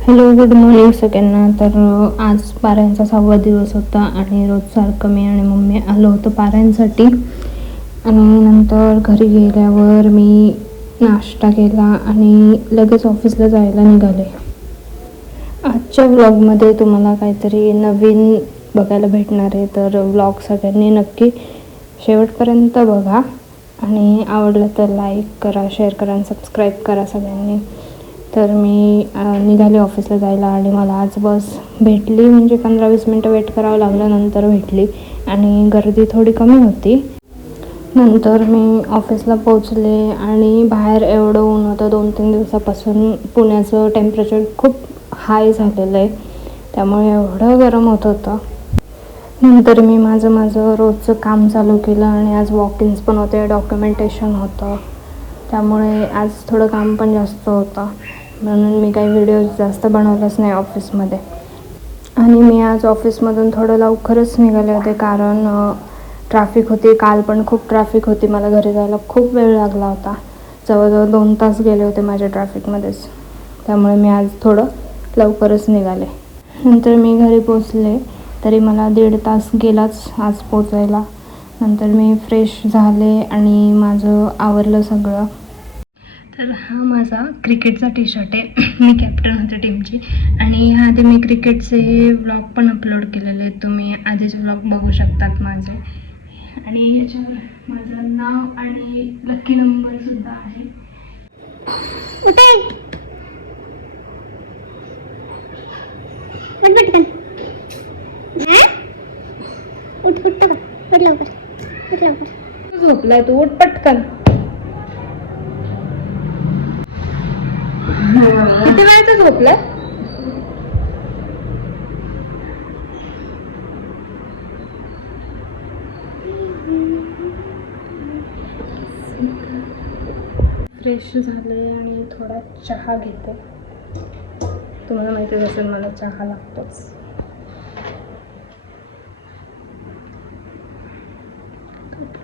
Hello, good morning सगळ्यांना. तर आज पारायणचा 6वा दिवस होता आणि रोजसारखं मी आणि मम्मी आलो होतो पारायणसाठी. आणि नंतर घरी गेल्यावर मी नाश्ता केला आणि लगेच ऑफिसला जायला निघाले. आजच्या व्लॉगमध्ये तुम्हाला काहीतरी नवीन बघायला भेटणार आहे, तर व्लॉग सगळ्यांनी नक्की शेवटपर्यंत बघा आणि आवडलं तर लाईक करा, शेअर करा आणि सबस्क्राईब करा सगळ्यांनी. तर मी निघाले ऑफिसला जायला आणि मला आज बस भेटली, म्हणजे 15-20 मिनटं वेट करावं लागलं, नंतर भेटली आणि गर्दी थोडी कमी होती. नंतर मी ऑफिसला पोचले आणि बाहेर एवढं ऊन होतं. 2-3 दिवसापासून पुण्याचं टेम्परेचर खूप हाय झालेलं आहे, त्यामुळे एवढं गरम होत होतं. नंतर मी माझं रोजचं काम चालू केलं आणि आज वॉक-इन्स पण होते, डॉक्युमेंटेशन होतं, त्यामुळे आज थोडं काम पण जास्त होतं. म्हणून मी काही व्हिडिओज जास्त बनवलेच नाही ऑफिसमध्ये. आणि मी आज ऑफिसमधून थोडं लवकरच निघाले होते, कारण ट्रॅफिक होती. काल पण खूप ट्रॅफिक होती. मला घरी जायला खूप वेळ लागला होता. जवळजवळ 2 तास गेले होते माझ्या ट्रॅफिकमध्येच. त्यामुळे मी आज थोडं लवकरच निघाले. नंतर मी घरी पोचले तरी मला 1.5 तास गेलाच आज पोचायला. नंतर मी फ्रेश झाले आणि माझं आवरलं सगळं. तर हा माझा क्रिकेटचा टी शर्ट आहे. मी कॅप्टन होते टीमची आणि ह्याआधी मी क्रिकेटचे व्लॉग पण अपलोड केलेले आहेत. तुम्ही आधीचे व्लॉग बघू शकतात माझे. आणि याच्यावर माझं नाव आणि लकी नंबरसुद्धा आहे. झोपलाय तू, उठ पटकन. किती वेळचं झोपलाय? फ्रेश झाले आणि थोडा चहा घेते. तुम्हाला माहितीच असेल मला चहा लागतोच.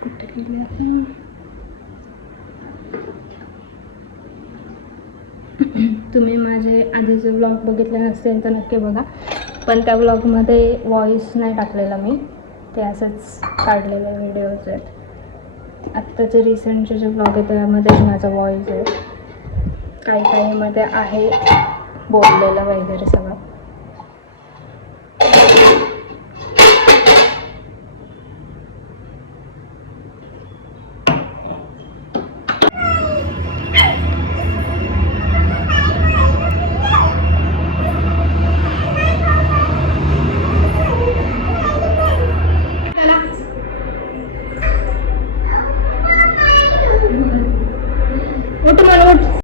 कुठे गेली आहे? तुम्ही माझे आधीचे व्लॉग बघितले नसतील तर नक्की बघा, पण त्या व्लॉगमध्ये व्हॉईस नाही टाकलेला मी, ते असंच काढलेले व्हिडिओज आहेत. आत्ताचे रिसेंटचे जे व्लॉग आहे त्यामध्ये माझा व्हॉईस आहे. काही मध्ये आहे बोललेलं वगैरे सगळं. उठ मला, उठ.